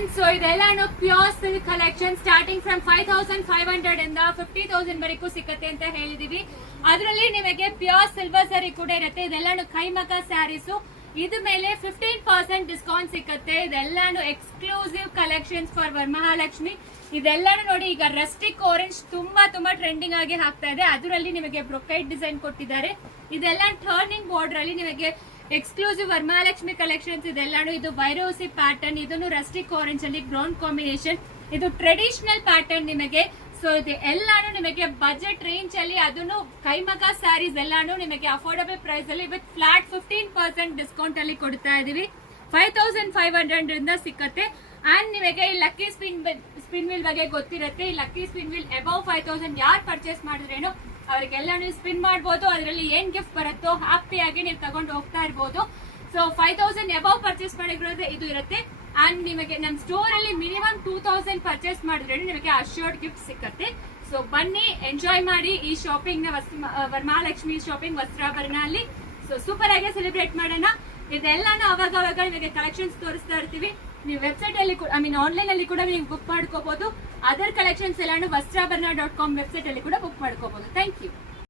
Friends, so ಇದೆಲ್ಲಾನು pure silk collection starting from 5500 ಇಂದ 50,000 ವರೆಗೂ ಸಿಕ್ಕತ್ತೆ ಅಂತ ಹೇಳಿದೀವಿ. ಅದರಲ್ಲಿ ನಿಮಗೆ ಪ್ಯೂರ್ ಸಿಲ್ವರ್ ಸ್ಯಾರಿ ಕೂಡ ಇರುತ್ತೆ. ಇದೆಲ್ಲಾನು ಕೈಮಕ ಸ್ಯಾರೀಸು. ಇದ ಮೇಲೆ 15% ಡಿಸ್ಕೌಂಟ್ ಸಿಕ್ಕತ್ತೆ. ಇದೆಲ್ಲಾನು ಎಕ್ಸ್ಕ್ಲೂಸಿವ್ ಕಲೆಕ್ಷನ್ಸ್ ಫಾರ್ ವರಮಹಾಲಕ್ಷ್ಮಿ. ಇದೆಲ್ಲಾನು ನೋಡಿ, ಈಗ ರಸ್ಟಿಕ್ ಆರೆಂಜ್ ತುಂಬಾ ಟ್ರೆಂಡಿಂಗ್ ಆಗಿ ಹಾಕ್ತಾ ಇದೆ. ಅದರಲ್ಲಿ ನಿಮಗೆ ಬ್ರೊಕೈಡ್ ಡಿಸೈನ್ ಕೊಟ್ಟಿದ್ದಾರೆ. ಇದೆಲ್ಲ ಟರ್ನಿಂಗ್ ಬಾರ್ಡರ್ ಅಲ್ಲಿ ನಿಮಗೆ ಎಕ್ಸ್ಕ್ಲೂಸಿವ್ ವರಮಹಾಲಕ್ಷ್ಮಿ ಕಲೆಕ್ಷನ್ಸ್. ಇದೆಲ್ಲಾನು ಇದು ವೈರೋಸಿ ಪ್ಯಾಟರ್ನ್, ಇದನ್ನು ರಸ್ಟಿಕ್ ಆರೆಂಜ್ ಅಲ್ಲಿ ಬ್ರೌನ್ ಕಾಂಬಿನೇಷನ್. ಇದು ಟ್ರೆಡಿಷನಲ್ ಪ್ಯಾಟರ್ನ್ ನಿಮಗೆ. ಸೊ ಇದು ಎಲ್ಲಾನು ನಿಮಗೆ ಬಜೆಟ್ ರೇಂಜ್ ಅಲ್ಲಿ, ಅದನ್ನು ಕೈಮಗ ಸ್ಯಾರೀಸ್ ಎಲ್ಲಾನು ನಿಮಗೆ ಅಫೋರ್ಡಬಲ್ ಪ್ರೈಸ್ ಅಲ್ಲಿ ವಿತ್ ಫ್ಲಾಟ್ 15% ಡಿಸ್ಕೌಂಟ್ ಅಲ್ಲಿ ಕೊಡ್ತಾ ಇದೀವಿ. 5500 ಇಂದ ಸಿಕ್ಕತ್ತೆ. ಅಂಡ್ ನಿಮಗೆ ಈ ಲಕ್ಕಿ ಸ್ಪಿನ್ ವೀಲ್ ಬಗ್ಗೆ ಗೊತ್ತಿರುತ್ತೆ. ಈ ಲಕ್ಕಿ ಸ್ಪಿನ್ ವೀಲ್ ಅಬೌವ್ 5000 ಯಾರು ಪರ್ಚೇಸ್ ಮಾಡಿದ್ರೇನು ಅವರಿಗೆಲ್ಲ ನೀವು ಸ್ಪಿನ್ ಮಾಡಬಹುದು. ಅದರಲ್ಲಿ ಏನ್ ಗಿಫ್ಟ್ ಬರುತ್ತೋ ಹ್ಯಾಪಿ ಆಗಿ ನೀವು ತಗೊಂಡು ಹೋಗ್ತಾ ಇರಬಹುದು. ಸೊ 5000 ಅಬೌವ್ ಪರ್ಚೇಸ್ ಮಾಡಿರೋದ್ರೆ ಇದು ಇರುತ್ತೆ. ಅಂಡ್ ನಿಮಗೆ ನಮ್ಮ ಸ್ಟೋರ್ ಅಲ್ಲಿ ಮಿನಿಮಮ್ 2000 ಪರ್ಚೇಸ್ ಮಾಡಿದ್ರೆ ನಿಮಗೆ ಅಶ್ಯೂರ್ಡ್ ಗಿಫ್ಟ್ ಸಿಕ್ಕತ್ತೆ. ಸೊ ಬನ್ನಿ, ಎಂಜಾಯ್ ಮಾಡಿ ಈ ಶಾಪಿಂಗ್ ನ ವರಮಹಾಲಕ್ಷ್ಮಿ ಶಾಪಿಂಗ್ ವಸ್ತ್ರಾಭರಣ ಅಲ್ಲಿ. ಸೊ ಸೂಪರ್ ಆಗಿ ಸೆಲೆಬ್ರೇಟ್ ಮಾಡೋಣ. ಇದೆಲ್ಲಾನು ಅವಾಗ ನಿಮಗೆ ಕಲೆಕ್ಷನ್ಸ್ ತೋರಿಸ್ತಾ ಇರ್ತೀವಿ. ನೀವು ವೆಬ್ಸೈಟ್ ಅಲ್ಲಿ ಆನ್ಲೈನ್ ಅಲ್ಲಿ ಕೂಡ ನೀವು ಬುಕ್ ಮಾಡ್ಕೋಬಹುದು. ಅದರ್ ಕಲೆಕ್ಷನ್ಸ್ ಎಲ್ಲಾನು ವಸ್ತ್ರಾಭರಣ.com ವೆಬ್ಸೈಟ್ ಅಲ್ಲಿ ಕೂಡ ಬುಕ್ ಮಾಡ್ಕೋಬಹುದು. Thank you.